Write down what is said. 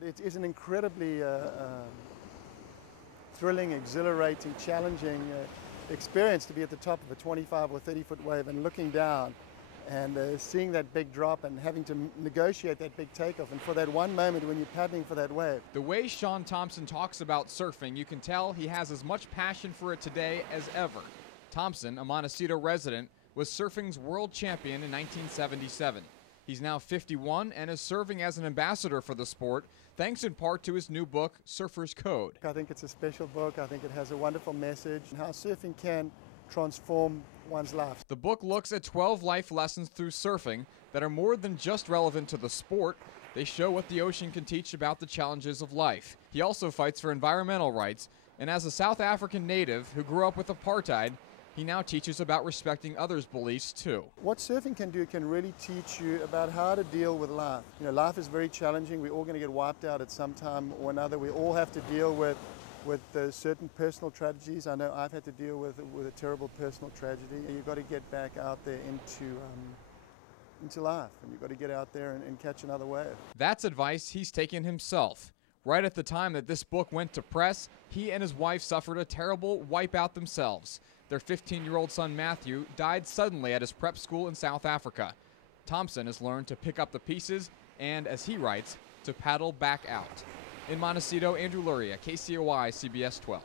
It is an incredibly thrilling, exhilarating, challenging experience to be at the top of a 25 or 30-foot wave and looking down and seeing that big drop and having to negotiate that big takeoff. And for that one moment when you're paddling for that wave. The way Sean Thompson talks about surfing, you can tell he has as much passion for it today as ever. Thompson, a Montecito resident, was surfing's world champion in 1977. He's now 51 and is serving as an ambassador for the sport, thanks in part to his new book, Surfer's Code. I think it's a special book. I think it has a wonderful message and how surfing can transform one's life. The book looks at 12 life lessons through surfing that are more than just relevant to the sport. They show what the ocean can teach about the challenges of life. He also fights for environmental rights, and as a South African native who grew up with apartheid, he now teaches about respecting others' beliefs too. What surfing can do, it can really teach you about how to deal with life. You know, life is very challenging. We're all going to get wiped out at some time or another. We all have to deal with certain personal tragedies. I know I've had to deal with a terrible personal tragedy. You've got to get back out there into life, and you've got to get out there and catch another wave. That's advice he's taken himself. Right at the time that this book went to press, he and his wife suffered a terrible wipeout themselves. Their 15-year-old son Matthew died suddenly at his prep school in South Africa. Thompson has learned to pick up the pieces and, as he writes, to paddle back out. In Montecito, Andrew Luria, KCOI, CBS 12.